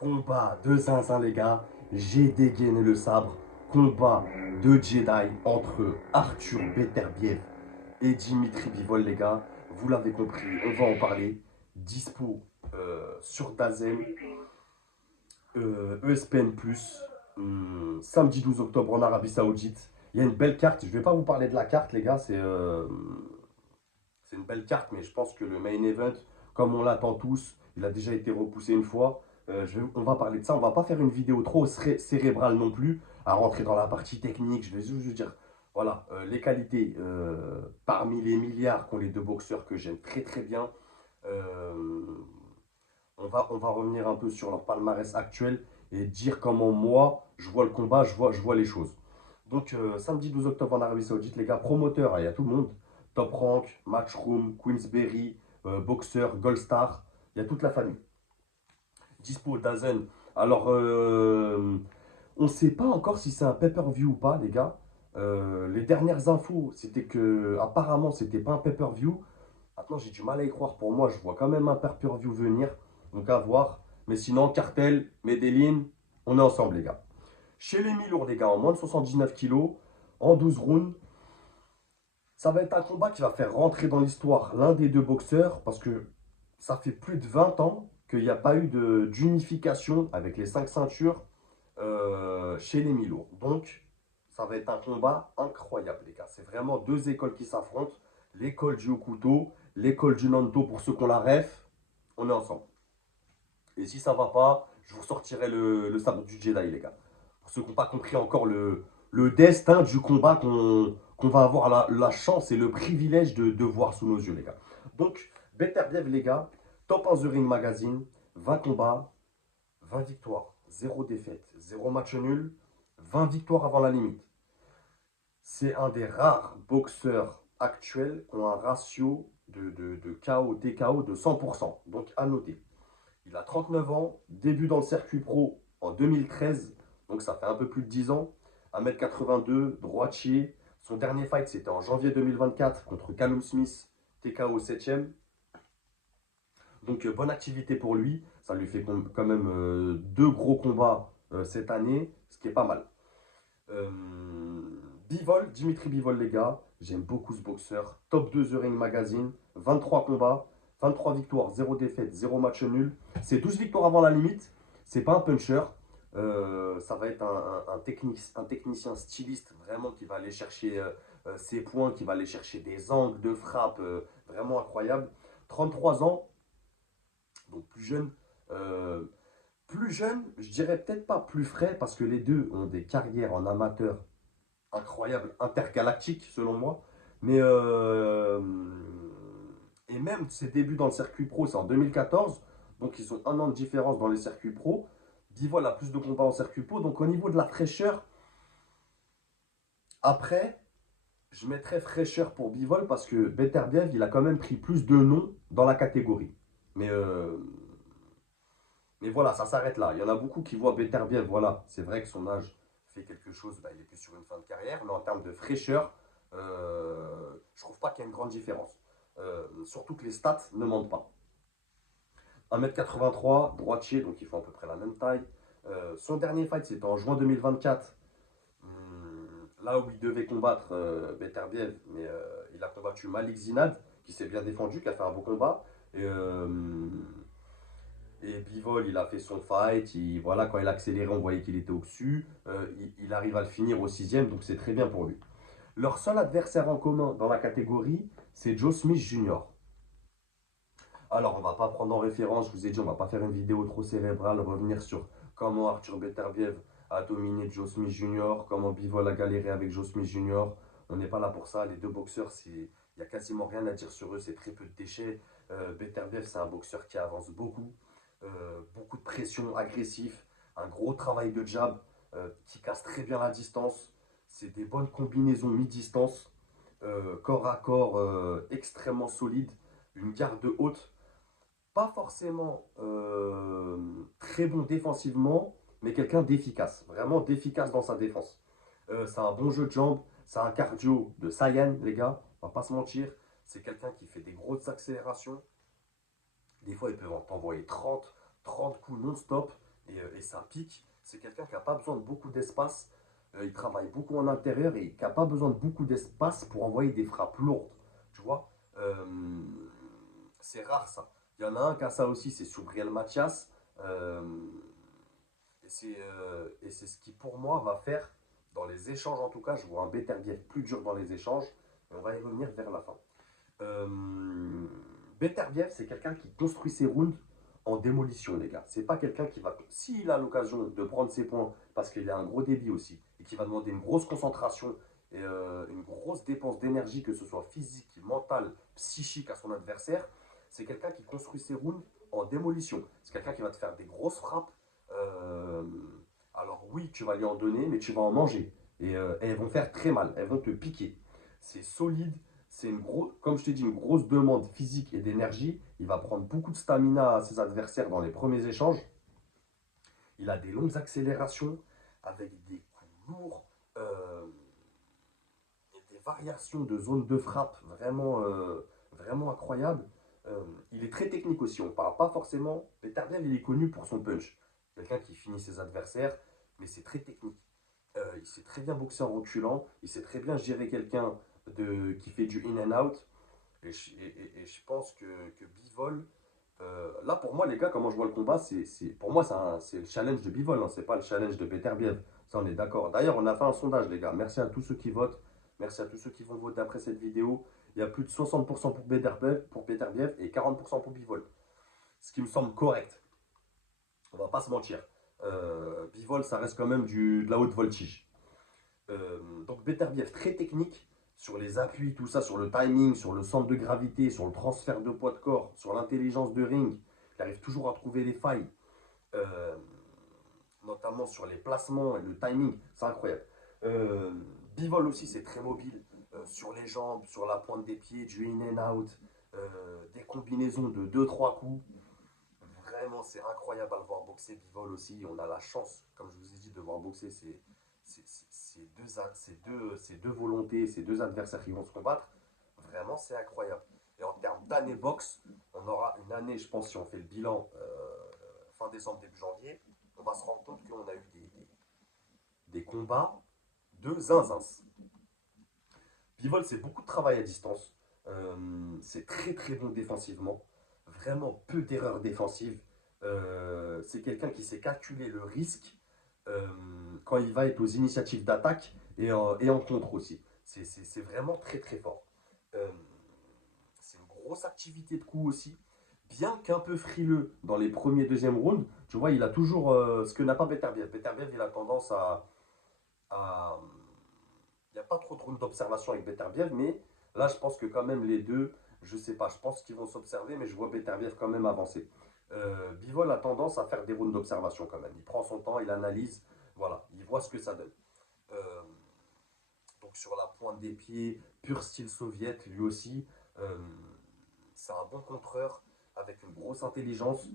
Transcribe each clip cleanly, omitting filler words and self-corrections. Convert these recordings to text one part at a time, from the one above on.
Combat de zinzin, les gars. J'ai dégainé le sabre. Combat de Jedi entre Arthur Beterbiev et Dimitri Bivol, les gars. Vous l'avez compris, on va en parler. Dispo sur Dazen, ESPN+, samedi 12 octobre en Arabie Saoudite. Il y a une belle carte. Je vais pas vous parler de la carte, les gars. C'est une belle carte, mais je pense que le main event, comme on l'attend tous, il a déjà été repoussé une fois. On va parler de ça. On va pas faire une vidéo trop cérébrale non plus, à rentrer dans la partie technique. Je vais juste dire, voilà, les qualités parmi les milliards qu'ont les deux boxeurs que j'aime très très bien. Euh, on va revenir un peu sur leur palmarès actuel et dire comment moi, je vois le combat, je vois les choses. Donc, samedi 12 octobre en Arabie Saoudite, les gars, promoteurs, hein, il y a tout le monde. Top Rank, Matchroom, Queensberry, Boxer, Gold Star, il y a toute la famille. Dispo, Dazen. Alors, on ne sait pas encore si c'est un pay-per-view ou pas, les gars. Les dernières infos, c'était que apparemment, c'était pas un pay-per-view. Maintenant, j'ai du mal à y croire. Pour moi, je vois quand même un pay-per-view venir. Donc, à voir. Mais sinon, Cartel, Medellin, on est ensemble, les gars. Chez les mi-lourds, les gars, en moins de 79 kilos, en 12 rounds, ça va être un combat qui va faire rentrer dans l'histoire l'un des deux boxeurs parce que ça fait plus de 20 ans qu'il n'y a pas eu d'unification avec les 5 ceintures chez les mi-lourds. Donc, ça va être un combat incroyable, les gars. C'est vraiment deux écoles qui s'affrontent. L'école du haut couteau, l'école du Nanto pour ceux qui ont la ref. On est ensemble. Et si ça va pas, je vous sortirai le sabre du Jedi, les gars. Pour ceux qui n'ont pas compris encore le destin du combat qu'on va avoir la chance et le privilège de voir sous nos yeux, les gars. Donc, Beterbiev, les gars, top 1 The Ring Magazine, 20 combats, 20 victoires, 0 défaite, 0 match nul, 20 victoires avant la limite. C'est un des rares boxeurs actuels qui ont un ratio de KO, TKO de 100%. Donc, à noter. Il a 39 ans, début dans le circuit pro en 2013, donc ça fait un peu plus de 10 ans. 1m82, droitier. Son dernier fight, c'était en janvier 2024 contre Callum Smith, TKO au 7ème. Donc bonne activité pour lui. Ça lui fait quand même deux gros combats cette année, ce qui est pas mal. Euh, Bivol, Dimitri Bivol, les gars. J'aime beaucoup ce boxeur. Top 2 The Ring Magazine. 23 combats, 23 victoires, 0 défaite, 0 match nul. C'est 12 victoires avant la limite. C'est pas un puncher. Ça va être un technicien styliste vraiment qui va aller chercher ses points, qui va aller chercher des angles de frappe vraiment incroyables. 33 ans, donc plus jeune. Euh, Plus jeune, je dirais peut-être pas plus frais parce que les deux ont des carrières en amateur incroyables, intergalactiques selon moi. Mais et même ses débuts dans le circuit pro, c'est en 2014. Donc ils ont un an de différence dans les circuits pro. Bivol a plus de combats en circuit pro. Donc au niveau de la fraîcheur, après, je mettrais fraîcheur pour Bivol parce que Beterbiev, il a quand même pris plus de noms dans la catégorie. Mais Mais voilà, ça s'arrête là. Il y en a beaucoup qui voient Beterbiev, voilà. C'est vrai que son âge fait quelque chose, bah, il est plus sur une fin de carrière, mais en termes de fraîcheur, je trouve pas qu'il y a une grande différence. Surtout que les stats ne mentent pas. 1m83, droitier, donc il faut à peu près la même taille. Son dernier fight, c'était en juin 2024. Là où il devait combattre Beterbiev, mais il a combattu Malik Zinad, qui s'est bien défendu, qui a fait un beau combat. Et Bivol, il a fait son fight. Voilà, quand il a accéléré, on voyait qu'il était au-dessus. Il arrive à le finir au sixième, donc c'est très bien pour lui. Leur seul adversaire en commun dans la catégorie, c'est Joe Smith Jr. Alors, on va pas prendre en référence, je vous ai dit, on va pas faire une vidéo trop cérébrale, revenir sur comment Arthur Beterbiev a dominé Joe Smith Jr., comment Bivol a galéré avec Joe Smith Jr. On n'est pas là pour ça. Les deux boxeurs, il n'y a quasiment rien à dire sur eux, c'est très peu de déchets. Beterbiev, c'est un boxeur qui avance beaucoup. Beaucoup de pression, agressif, un gros travail de jab qui casse très bien la distance. C'est des bonnes combinaisons mi-distance, corps à corps extrêmement solide, une garde haute, pas forcément très bon défensivement, mais quelqu'un d'efficace, vraiment d'efficace dans sa défense. C'est un bon jeu de jambes, c'est un cardio de Saiyan, les gars, on va pas se mentir. C'est quelqu'un qui fait des grosses accélérations. Des fois, ils peuvent t'envoyer 30 coups non-stop. Et ça pique. C'est quelqu'un qui n'a pas besoin de beaucoup d'espace. Il travaille beaucoup en intérieur et qui n'a pas besoin de beaucoup d'espace pour envoyer des frappes lourdes. Tu vois. C'est rare ça. Il y en a un qui a ça aussi, c'est Subriel Mathias. Euh, et c'est ce qui, pour moi, va faire, dans les échanges en tout cas, je vois un Beterbiev plus dur dans les échanges. Et on va y revenir vers la fin. Beterbiev, c'est quelqu'un qui construit ses rounds en démolition, les gars. C'est pas quelqu'un qui va, s'il a l'occasion de prendre ses points, parce qu'il a un gros débit aussi, et qui va demander une grosse concentration et une grosse dépense d'énergie, que ce soit physique, mentale, psychique à son adversaire, c'est quelqu'un qui construit ses rounds en démolition. C'est quelqu'un qui va te faire des grosses frappes. Euh, alors oui, tu vas lui en donner, mais tu vas en manger. Et elles vont faire très mal, elles vont te piquer. C'est solide, c'est comme je t'ai dit, une grosse demande physique et d'énergie. Il va prendre beaucoup de stamina à ses adversaires dans les premiers échanges. Il a des longues accélérations avec des coups lourds et des variations de zone de frappe vraiment incroyables. Il est très technique aussi. On ne parle pas forcément. Beterbiev, il est connu pour son punch. Quelqu'un qui finit ses adversaires, mais c'est très technique. Il sait très bien boxer en reculant. Il sait très bien gérer quelqu'un qui fait du in and out. Et je pense que Bivol, là pour moi les gars, comment je vois le combat, pour moi c'est le challenge de Bivol, hein, c'est pas le challenge de Beterbiev. Ça on est d'accord. D'ailleurs on a fait un sondage les gars, merci à tous ceux qui votent, merci à tous ceux qui vont voter après cette vidéo. Il y a plus de 60% pour Beterbiev et 40% pour Bivol. Ce qui me semble correct, on va pas se mentir. Bivol ça reste quand même de la haute voltige. Donc Beterbiev très technique sur les appuis, tout ça, sur le timing, sur le centre de gravité, sur le transfert de poids de corps, sur l'intelligence de ring. Il arrive toujours à trouver les failles, euh, notamment sur les placements et le timing. C'est incroyable. Euh, Bivol aussi, c'est très mobile sur les jambes, sur la pointe des pieds, du in and out, des combinaisons de deux trois coups. Vraiment, c'est incroyable à le voir boxer Bivol aussi. On a la chance, comme je vous ai dit, de voir boxer ces deux volontés, ces deux adversaires qui vont se combattre. Vraiment, c'est incroyable. Et en termes d'année boxe, on aura une année, je pense, si on fait le bilan fin décembre, début janvier, on va se rendre compte qu'on a eu des combats de zinzins. Bivol, c'est beaucoup de travail à distance. C'est très très bon défensivement. Vraiment peu d'erreurs défensives. C'est quelqu'un qui sait calculer le risque euh, quand il va être aux initiatives d'attaque et en contre aussi. C'est vraiment très très fort. Euh, c'est une grosse activité de coup aussi. Bien qu'un peu frileux dans les premiers, deuxième rounds, tu vois, il a toujours ce que n'a pas Beterbiev. Beterbiev, il a tendance à il n'y a pas trop de rounds d'observation avec Beterbiev, mais là, je pense que quand même les deux, je sais pas, je pense qu'ils vont s'observer, mais je vois Beterbiev quand même avancer. Bivol a tendance à faire des rounds d'observation quand même. Il prend son temps, il analyse, voilà, il voit ce que ça donne. Euh, donc sur la pointe des pieds, pur style soviète, lui aussi. Euh, c'est un bon contreur avec une grosse intelligence,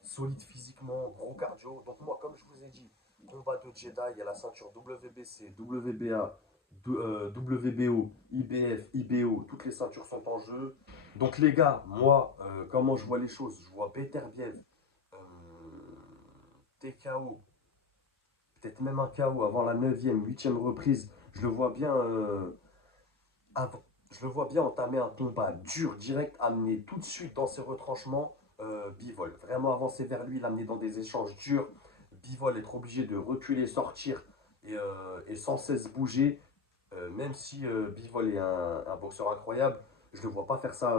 solide physiquement, gros cardio. Donc moi, comme je vous ai dit, combat de Jedi, il y a la ceinture WBC, WBA, WBO, IBF, IBO, toutes les ceintures sont en jeu. Donc les gars, moi, comment je vois les choses? Je vois Beterbiev, euh, TKO, peut-être même un KO avant la 9e, 8e reprise. Je le vois bien je le vois bien entamer un combat dur, direct, amener tout de suite dans ses retranchements Bivol. Vraiment avancer vers lui, l'amener dans des échanges durs. Bivol être obligé de reculer, sortir et sans cesse bouger. Même si Bivol est un boxeur incroyable, je ne le vois pas faire ça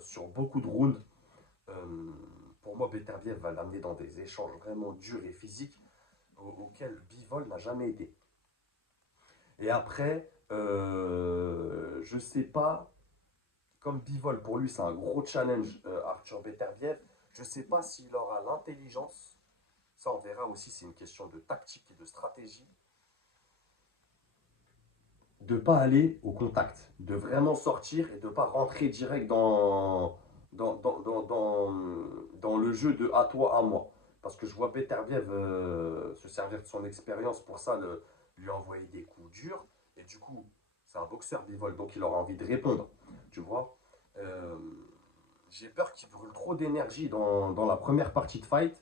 sur beaucoup de rounds. Euh, pour moi, Beterbiev va l'amener dans des échanges vraiment durs et physiques auxquels Bivol n'a jamais été. Et après, je sais pas, comme Bivol, pour lui, c'est un gros challenge, Arthur Beterbiev. Je sais pas s'il aura l'intelligence, ça on verra aussi, c'est une question de tactique et de stratégie, de pas aller au contact, de vraiment sortir et de pas rentrer direct dans le jeu de à toi, à moi. Parce que je vois Beterbiev se servir de son expérience pour ça, lui envoyer des coups durs. Et du coup, c'est un boxeur Bivol, donc il aura envie de répondre. Tu vois. Euh, j'ai peur qu'il brûle trop d'énergie dans la première partie de fight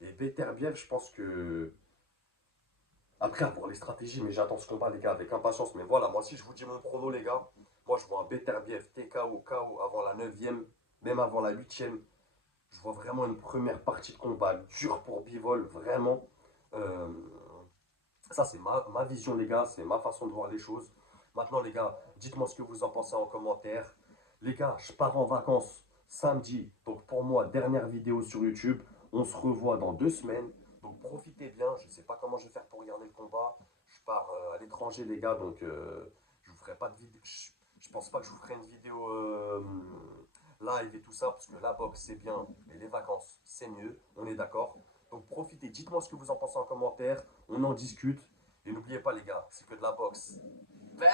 Et Beterbiev, je pense que. Après, avoir les stratégies, mais j'attends ce combat, les gars, avec impatience. Mais voilà, moi, si je vous dis mon prono, les gars, moi, je vois un Beterbiev TKO, KO avant la neuvième, même avant la huitième. Je vois vraiment une première partie de combat dure pour Bivol, vraiment. Euh, Ça, c'est ma vision, les gars, c'est ma façon de voir les choses. Maintenant, les gars, dites-moi ce que vous en pensez en commentaire. Les gars, je pars en vacances samedi. Donc, pour moi, dernière vidéo sur YouTube. On se revoit dans 2 semaines. Donc, profitez bien. Je ne sais pas comment je vais faire pour regarder le combat. Je pars à l'étranger, les gars. Donc, je vous ferai pas de vidéo. Je pense pas que je vous ferai une vidéo live et tout ça. Parce que la boxe, c'est bien. Mais les vacances, c'est mieux. On est d'accord. Donc, profitez. Dites-moi ce que vous en pensez en commentaire. On en discute. Et n'oubliez pas, les gars, c'est que de la boxe. Bang!